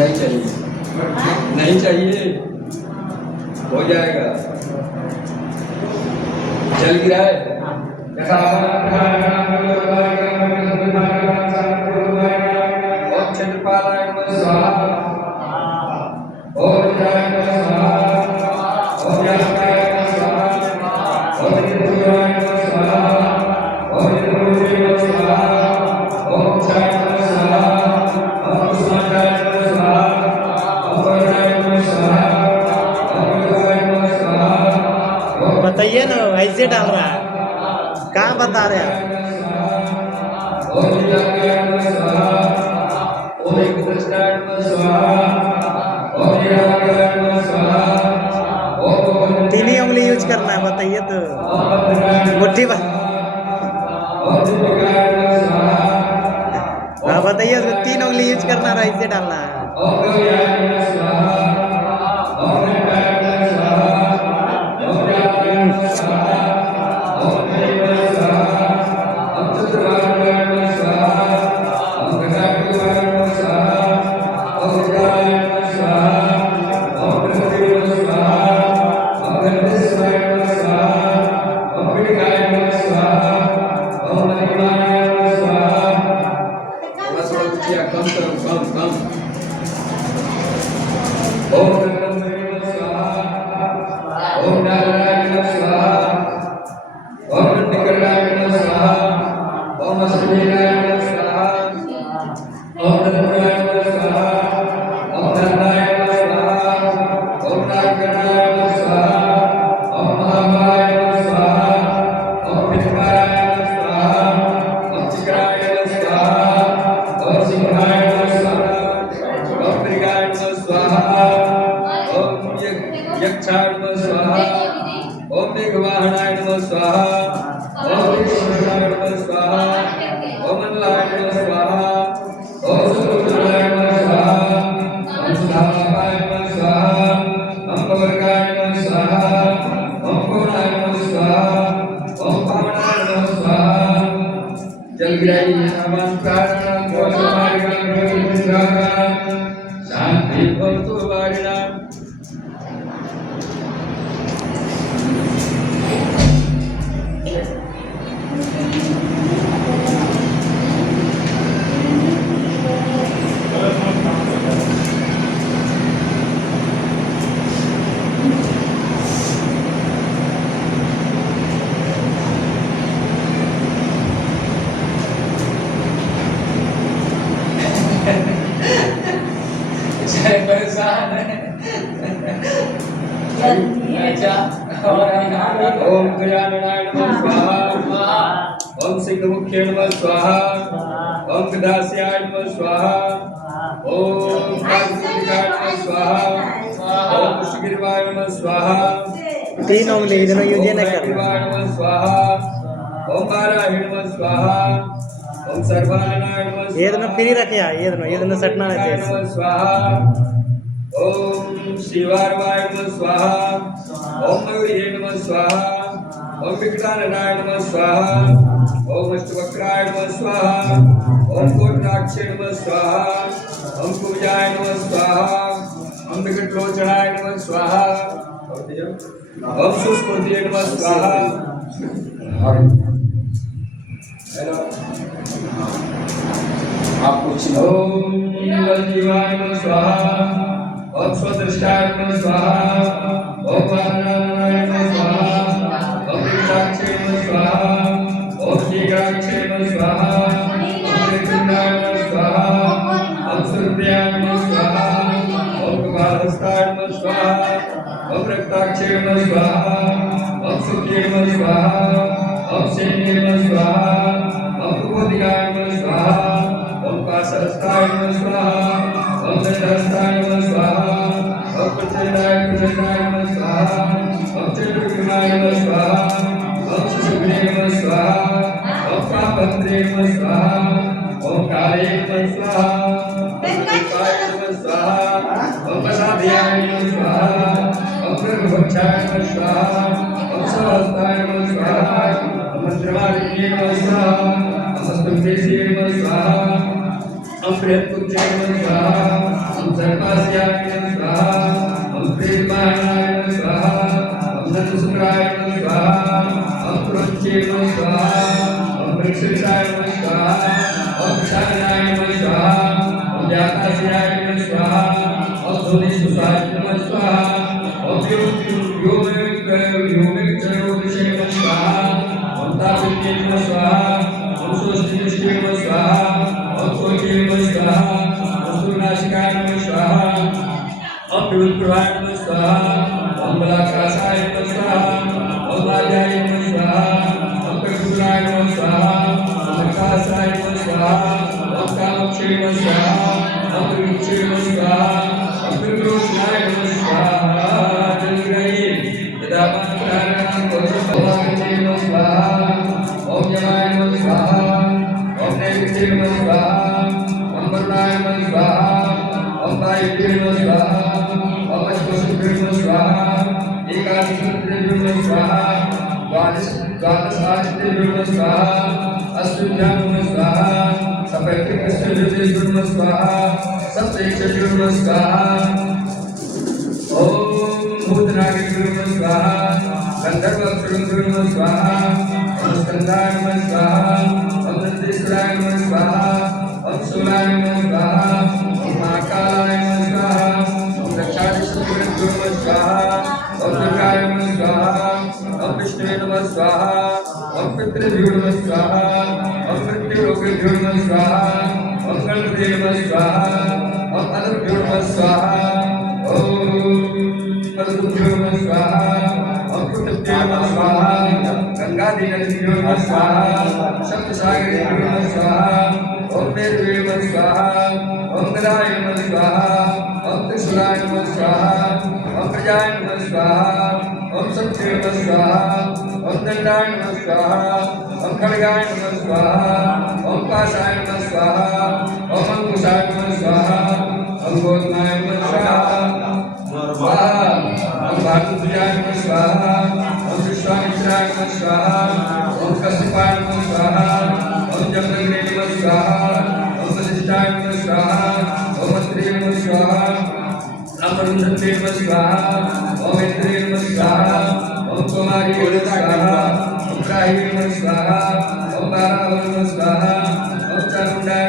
नहीं चाहिए, नहीं चाहिए, हो जाएगा। जल गिरा है ओम चंद्रपालाय नमः स्वाहा, ओम रुद्राय नमः स्वाहा, ओम व्यासाय नमः स्वाहा, ओम निर्भयाय नमः स्वाहा, ओम निर्भुजे नमः स्वाहा, ओम चाय नमः स्वाहा, ओम कुसुमाय नमः स्वाहा, ओम वज्राय नमः स्वाहा, ओम योगाय नमः स्वाहा। बताइए ना, ऐसे डाल रहा है, कहाँ बता रहे हैं ओम विद्याय नमः स्वाहा, ओम एकदृष्टाय नमः स्वाहा, ओम निराकाराय नमः स्वाहा, ओम तीन ही उंगली यूज करना है, बताइए तो मुट्ठी ओम दिव्यकाय नमः स्वाहा, हाँ बताइए, उसको 3 उंगली यूज करना है, ऐसे डालना है। ओम गौर्याय नमः स्वाहा, ओम नित्याय नमः स्वाहा, ओम व्यासाय नमः स्वाहा, ओम हरे नमः स्वाहा, ओम चतुर्बाहुवाय नमः स्वाहा, ओम गजाननाय नमः स्वाहा, ओम विद्याय नमः स्वाहा, ओम प्रकृते नमः स्वाहा, ओम गणेशाय नमः स्वाहा, ओम पिंडकाय नमः स्वाहा, ओम महिमाय नमः स्वाहा। थोड़ा ऊंचा कम करो, कम ओम नमः स्वाहा, ओम नारायणाय नमः स्वाहा, ओम निकटाय नमः स्वाहा, ओम अश्विनाय नमः स्वाहा, ओम नमोनाय नमः स्वाहा, ओम धनाय नमः स्वाहा, ओम नारायणाय नमः स्वाहा, ओम महामाय नमः स्वाहा, ओम पितराय नमः स्वाहा, ओम चिकराय नमः स्वाहा, ओम सिंहाय नमः स्वाहा, ओम मृगाय नमः स्वाहा, ओम यक्षाय नमः स्वाहा, ओम मेघवाहनाय नमः स्वाहा, ओम विष्णुनाय नमः स्वाहा, ओम मंगलाय नमः स्वाहा, ओम सुरुद्राय नमः स्वाहा, ओम सुधामाय नमः स्वाहा, ओम पवर्गाय नमः स्वाहा, ओम पूर्णाय नमः स्वाहा, ओम पावनाय नमः स्वाहा। जल गिराई सामान प्राणायाम भोजमार्गं भोजनिद्राणां शांति भवतु वारिणां। परेशान है। ओम गजाननाय नमः स्वाहा, ओम सिद्धमुख्ये नमः स्वाहा, ओम गदास्याय नमः स्वाहा, ओम कालभूतिकाय नमः स्वाहा, ओम पुष्पगिरिवाय नमः स्वाहा, 3 उंगली इधर यूज नहीं करना। गिरिवाय नमः स्वाहा, ओम वाराहि नमः स्वाहा, ओम सर्वाननाय नमः स्वाहा, ये दोनों फ्री रखे हैं, ये दोनों सटना नहीं चाहिए। नमः स्वाहा, ओम शिवार्वाय नमः स्वाहा, ओम मयूर्ये नमः स्वाहा, ओम विकटाननाय नमः स्वाहा, ओम अष्टवक्राय नमः स्वाहा, ओम कोटराक्षे नमः स्वाहा, ओम कुब्जाय नमः स्वाहा, ओम विकटलोचनाय नमः स्वाहा, ओम सुस्फूर्तिये नमः स्वाहा। हेलो आप कुछ ओम जीवाय नमः स्वाहा, ओम स्वदृष्टाय नमः स्वाहा, ओम वामनाय नमः स्वाहा, ओम विकटाक्षे नमः स्वाहा, ओम शीघ्राक्षे नमः स्वाहा, ओम त्रिपुराय नमः स्वाहा, ओम सूर्याय नमः स्वाहा, ओम कपालहस्ताय नमः स्वाहा, ओम रक्ताक्षे नमः स्वाहा, ओम सुखे नमः स्वाहा, ओम सेने नमः स्वाहा, ओम कुबोधिकाय नमः स्वाहा, ओम पाशहस्ताय नमः स्वाहा, ओम दंडहस्ताय नमः स्वाहा, ओम प्रचंडाय नमः स्वाहा, ओम चंद्रविक्रमाय नमः स्वाहा, ओम सुशुभ्रे नमः स्वाहा, ओम पापत्रे नमः स्वाहा, ओम काले नमः स्वाहा, ओम रूपाय नमः स्वाहा, ओम प्रसाद्याय नमः स्वाहा, ओम प्रभुभक्षाय नमः स्वाहा, ओम सहस्ताय नमः स्वाहा, ओम मंत्रमालिन्ये नमः स्वाहा, ओम स्तुभ्यसे नमः स्वाहा। ओम बृहत्पुरुषाय नमः स्वाहा ओम सर्पास्याय नमः स्वाहा ओम प्रेतवाहनाय नमः स्वाहा ओम नंदसुंदराय नमः स्वाहा ओम पुरुषाय नमः स्वाहा ओम वृक्षाय नमः स्वाहा ओम विशालाय नमः स्वाहा ओम व्यासाय नमः स्वाहा ओम धूलिसुताय नमः स्वाहा ओम योगिक नमः स्वाहा ओम तापिते नमः स्वाहा ओम स्वस्तिष्ठे नमः स्वाहा ओम कोटे नमः स्वाहा ओम सुनाशिकाय नमः स्वाहा ओम विभुप्रभाय नमः स्वाहा ओम बलाकाशाय नमः स्वाहा ओम आद्याय नमः स्वाहा ओम कर्पूराय नमः स्वाहा ओम आकाशाय नमः स्वाहा ओम कामक्षे नमः स्वाहा ओम विमुक्षे नमः स्वाहा ओम विरोचनाय नमः स्वाहा जलग्रही यदा पात्राणां भवति नमः स्वाहा ओम यमाय नमः स्वाहा ओम नैवेद्ये नमः स्वाहा ओम वरुणाय नमः स्वाहा ओम वायुवे नमः स्वाहा ओम अश्वशुभ्रे नमः स्वाहा एकादशरुद्रे नमः स्वाहा द्वादशादित्ये नमः स्वाहा अश्विभ्यां नमः स्वाहा सप्तैकस्य नमः स्वाहा सप्तैकस्य नमः स्वाहा ओम भूतनागे नमः स्वाहा गंधर्वक्षुरं नमः स्वाहा ओम स्कंदाय नमः स्वाहा ओम नंदीश्वराय नमः स्वाहा ओम शूलाय नमः स्वाहा ओम महाकालाय नमः स्वाहा ओम दक्षादिश्वराय नमः स्वाहा ओम दुर्गाय नमः स्वाहा ओम विष्णुवे नमः स्वाहा ओम पितृभ्यो नमः स्वाहा ओम मृत्युलोकेभ्यो नमः स्वाहा ओम गणपते नमः स्वाहा ओम अदभ्यो नमः स्वाहा ओम मरुभ्यो नमः स्वाहा ओम कुटुभ्यो नमः स्वाहा गंगादिनद्भ्यो नमः स्वाहा सप्तसागरेभ्यो नमः स्वाहा ओम मेरुवे नमः स्वाहा ओम गदाय नमः स्वाहा ओम त्रिशूलाय नमः स्वाहा ओम प्रजाय नमः स्वाहा ओम सत्ये नमः स्वाहा ओम दंडाय नमः स्वाहा ओम खड्गाय नमः स्वाहा ओम पाशाय नमः स्वाहा ओम अंकुशाय नमः स्वाहा ओम गोधनाय नमः स्वाहा ओम भातुजाय नमः स्वाहा ओम विश्वामित्राय नमः स्वाहा ओम कश्यपाय नमः स्वाहा ओम जमदग्ने नमः स्वाहा ओम वसिष्ठाय नमः स्वाहा ओम अत्रे नमः स्वाहा ओम अरुंधते नमः स्वाहा ओम इंद्रे नमः स्वाहा ओम कुमारी नमः स्वाहा ओम राही नमः स्वाहा ओम बारावती नमः स्वाहा ओम चामुंडाय